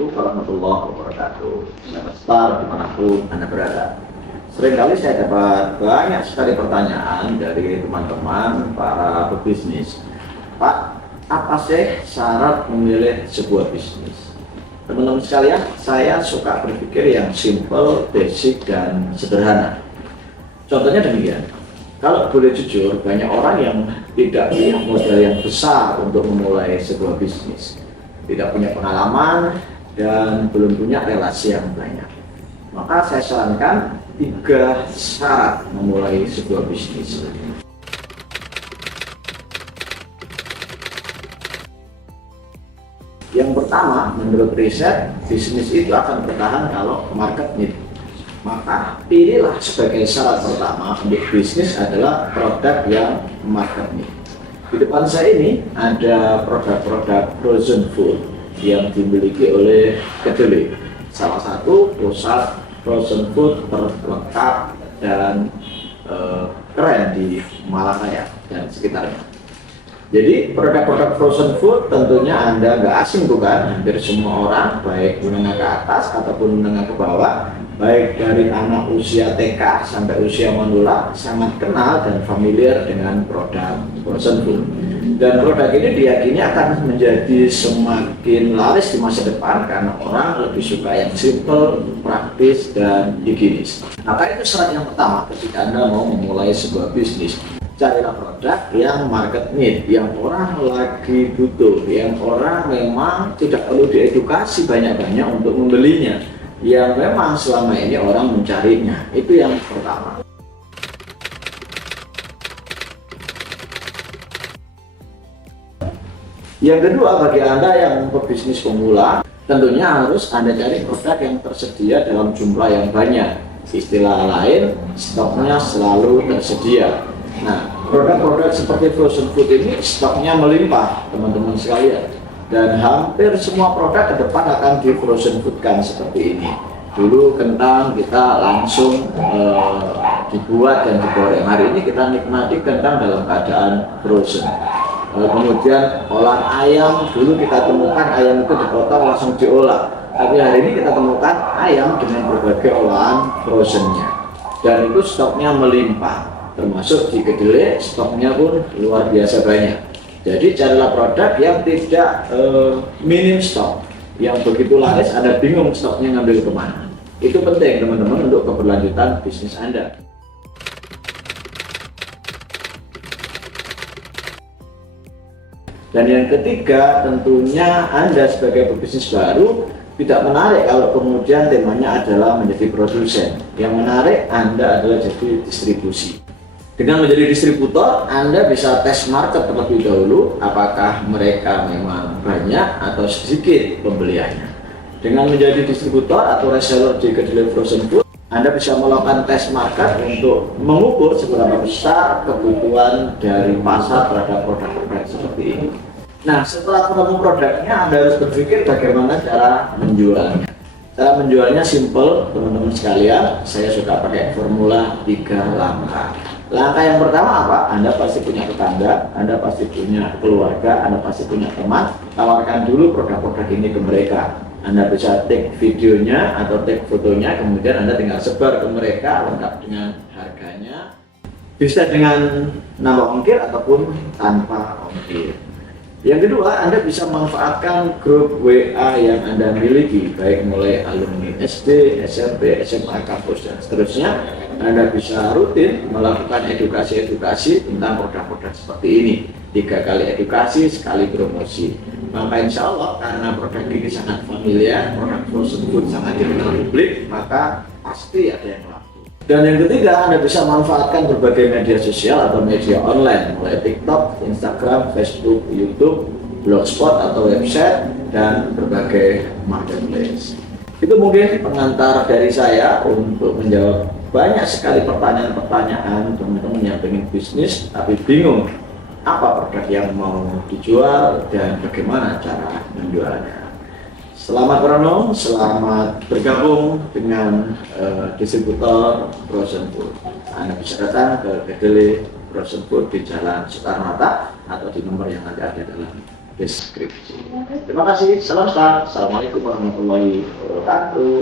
Assalamualaikum warahmatullahi wabarakatuh. Sahabat Star dimanapun Anda berada. Seringkali saya dapat banyak sekali pertanyaan dari teman-teman para pebisnis. Pak, apa sih syarat memilih sebuah bisnis? Teman-teman sekalian, saya suka berpikir yang simple, basic, dan sederhana. Contohnya demikian. Kalau boleh jujur, banyak orang yang tidak punya modal yang besar untuk memulai sebuah bisnis, tidak punya pengalaman, dan belum punya relasi yang banyak. Maka saya sarankan 3 syarat memulai sebuah bisnis. Yang pertama, menurut riset, bisnis itu akan bertahan kalau market need. Maka pilihlah sebagai syarat pertama untuk bisnis adalah produk yang market need. Di depan saya ini ada produk-produk frozen food yang dimiliki oleh Kedelai, salah satu pusat frozen food terlengkap dan keren di Malakaya dan sekitarnya. Jadi produk-produk frozen food tentunya Anda nggak asing, bukan? Hampir semua orang, baik menengah ke atas ataupun menengah ke bawah, baik dari anak usia TK sampai usia manula, sangat kenal dan familiar dengan produk frozen food. Dan produk ini diyakini akan menjadi semakin laris di masa depan karena orang lebih suka yang simple, praktis, dan higienis. Maka itu syarat yang pertama ketika Anda mau memulai sebuah bisnis. Carilah produk yang market need, yang orang lagi butuh, yang orang memang tidak perlu diedukasi banyak-banyak untuk membelinya, yang memang selama ini orang mencarinya. Itu yang pertama. Yang kedua, bagi Anda yang pebisnis pemula, tentunya harus Anda cari produk yang tersedia dalam jumlah yang banyak. Istilah lain, stoknya selalu tersedia. Nah, produk-produk seperti frozen food ini stoknya melimpah, teman-teman sekalian. Dan hampir semua produk ke depan akan di frozen foodkan seperti ini. Dulu kentang kita langsung dibuat dan digoreng. Hari ini kita nikmati kentang dalam keadaan frozen. Kemudian olahan ayam, dulu kita temukan ayam itu dipotong langsung diolah. Tapi hari ini kita temukan ayam dengan berbagai olahan frozennya. Dan itu stoknya melimpah. Termasuk di Kedelai, stoknya pun luar biasa banyak. Jadi carilah produk yang tidak minim stok, yang begitu laris Anda bingung stoknya ngambil kemana. Itu penting teman-teman untuk keberlanjutan bisnis Anda. Dan yang ketiga, tentunya Anda sebagai pebisnis baru tidak menarik kalau kemudian temanya adalah menjadi produsen. Yang menarik Anda adalah jadi distribusi. Dengan menjadi distributor, Anda bisa tes market terlebih dahulu, apakah mereka memang banyak atau sedikit pembeliannya. Dengan menjadi distributor atau reseller di Kedelai Frozen Food, Anda bisa melakukan tes market untuk mengukur seberapa besar kebutuhan dari pasar terhadap produk-produk seperti ini. Nah, setelah ketemu produknya, Anda harus berpikir bagaimana cara menjualnya. Cara menjualnya simple, teman-teman sekalian. Saya suka pakai formula 3 langkah. Langkah yang pertama apa? Anda pasti punya tetangga, Anda pasti punya keluarga, Anda pasti punya teman. Tawarkan dulu produk-produk ini ke mereka. Anda bisa take videonya atau take fotonya, kemudian Anda tinggal sebar ke mereka lengkap dengan harganya. Bisa dengan nambah ongkir ataupun tanpa ongkir. Yang kedua, Anda bisa manfaatkan grup WA yang Anda miliki, baik mulai alumni SD, SMP, SMA, kampus, dan seterusnya. Anda bisa rutin melakukan edukasi-edukasi tentang produk-produk seperti ini. 3 kali edukasi, sekali promosi. Maka insya Allah karena produk ini sangat familiar, produk frozen food sangat dikenal publik, maka pasti ada yang laku. Dan yang ketiga, Anda bisa manfaatkan berbagai media sosial atau media online, mulai TikTok, Instagram, Facebook, YouTube, blogspot atau website, dan berbagai marketplace. Itu mungkin pengantar dari saya untuk menjawab banyak sekali pertanyaan-pertanyaan teman-teman yang ingin bisnis tapi bingung apa produk yang mau dijual dan bagaimana cara menjualnya. Selamat merenung, selamat bergabung dengan distributor frozen food. Anda bisa datang ke Kedelai tersebut di Jalan Soekarno-Hatta atau di nomor yang nanti ada dalam deskripsi. Terima kasih, salam start. Assalamualaikum warahmatullahi wabarakatuh.